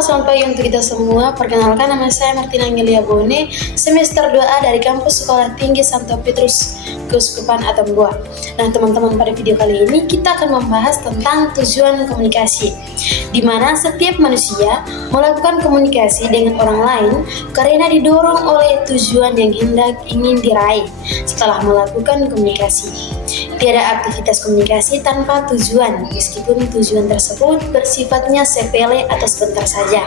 selamat pagi untuk kita semua. Perkenalkan, nama saya Martina Angelia Bone, semester 2A dari kampus Sekolah Tinggi Santo Petrus, Keuskupan Atambua. Nah teman-teman, pada video kali ini kita akan membahas tentang tujuan komunikasi, di mana setiap manusia melakukan komunikasi dengan orang lain karena didorong oleh tujuan yang hendak ingin diraih setelah melakukan komunikasi. Tiada aktivitas komunikasi tanpa tujuan, meskipun tujuan tersebut bersifatnya sepele atau sebentar saja.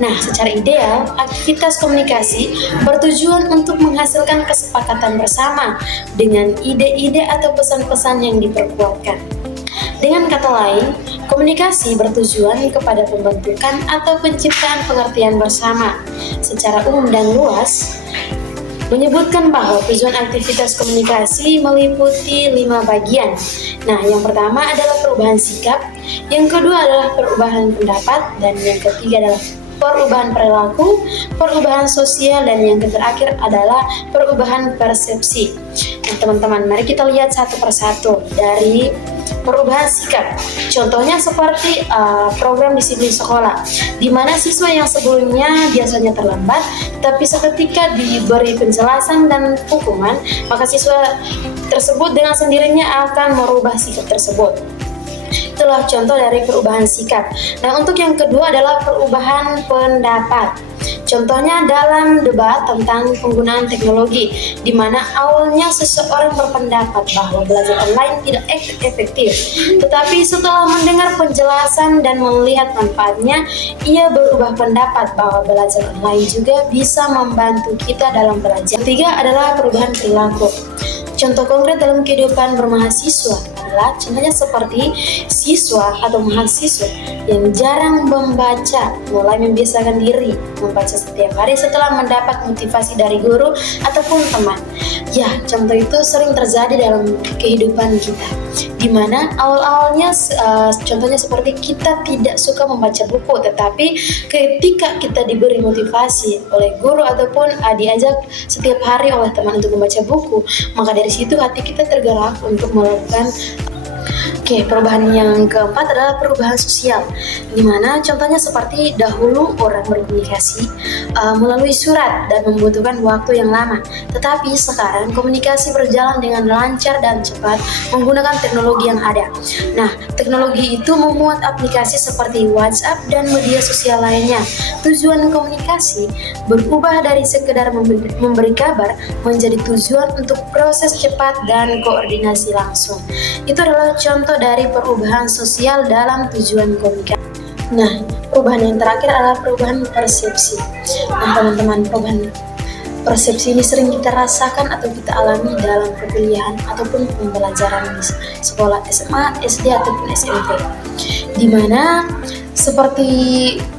Nah, secara ideal, aktivitas komunikasi bertujuan untuk menghasilkan kesepakatan bersama dengan ide-ide atau pesan-pesan yang diperkuatkan. Dengan kata lain, komunikasi bertujuan kepada pembentukan atau penciptaan pengertian bersama. Secara umum dan luas, menyebutkan bahwa tujuan aktivitas komunikasi meliputi 5 bagian. Nah, yang pertama adalah perubahan sikap, yang kedua adalah perubahan pendapat, dan yang ketiga adalah perubahan perilaku, perubahan sosial, dan yang terakhir adalah perubahan persepsi. Nah, teman-teman, mari kita lihat satu persatu dari perubahan sikap. Contohnya seperti program disiplin sekolah, di mana siswa yang sebelumnya biasanya terlambat, tapi seketika diberi penjelasan dan hukuman, maka siswa tersebut dengan sendirinya akan merubah sikap tersebut. Itulah contoh dari perubahan sikap. Nah, untuk yang kedua adalah perubahan pendapat. Contohnya dalam debat tentang penggunaan teknologi, di mana awalnya seseorang berpendapat bahwa belajar online tidak efektif, tetapi setelah mendengar penjelasan dan melihat manfaatnya, ia berubah pendapat bahwa belajar online juga bisa membantu kita dalam belajar. Ketiga adalah perubahan perilaku. Contoh konkret dalam kehidupan bermahasiswa adalah contohnya seperti siswa atau mahasiswa yang jarang membaca mulai membiasakan diri membaca setiap hari setelah mendapat motivasi dari guru ataupun teman. Ya, contoh itu sering terjadi dalam kehidupan kita, di mana awal-awalnya contohnya seperti kita tidak suka membaca buku, tetapi ketika kita diberi motivasi oleh guru ataupun diajak setiap hari oleh teman untuk membaca buku, maka dari situ hati kita tergerak untuk melakukan. Perubahan yang keempat adalah perubahan sosial, di mana contohnya seperti dahulu orang berkomunikasi melalui surat dan membutuhkan waktu yang lama, tetapi sekarang komunikasi berjalan dengan lancar dan cepat menggunakan teknologi yang ada. Nah, teknologi itu memuat aplikasi seperti WhatsApp dan media sosial lainnya. Tujuan komunikasi berubah dari sekedar memberi kabar menjadi tujuan untuk proses cepat dan koordinasi langsung. Itu adalah contoh dari perubahan sosial dalam tujuan komunikasi. Nah, perubahan yang terakhir adalah perubahan persepsi. Nah, teman-teman, perubahan persepsi ini sering kita rasakan atau kita alami dalam perkuliahan ataupun pembelajaran di sekolah SMA, SD ataupun SMP, di mana seperti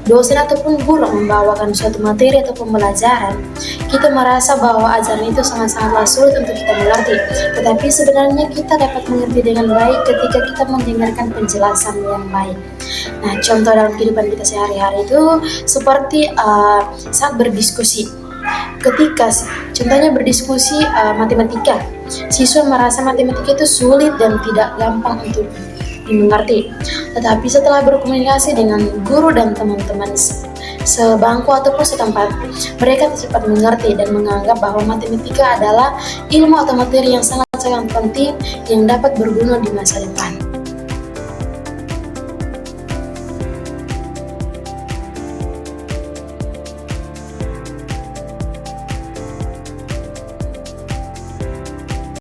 dosen ataupun guru membawakan suatu materi atau pembelajaran, kita merasa bahwa ajaran itu sangat-sangatlah sulit untuk kita mengerti, tetapi sebenarnya kita dapat mengerti dengan baik ketika kita mendengarkan penjelasan yang baik. Nah, contoh dalam kehidupan kita sehari-hari itu seperti saat berdiskusi. Ketika contohnya berdiskusi matematika, siswa merasa matematika itu sulit dan tidak gampang untuk dimengerti. Tetapi setelah berkomunikasi dengan guru dan teman-teman sebangku ataupun setempat, mereka cepat mengerti dan menganggap bahwa matematika adalah ilmu atau materi yang sangat-sangat penting yang dapat berguna di masa depan.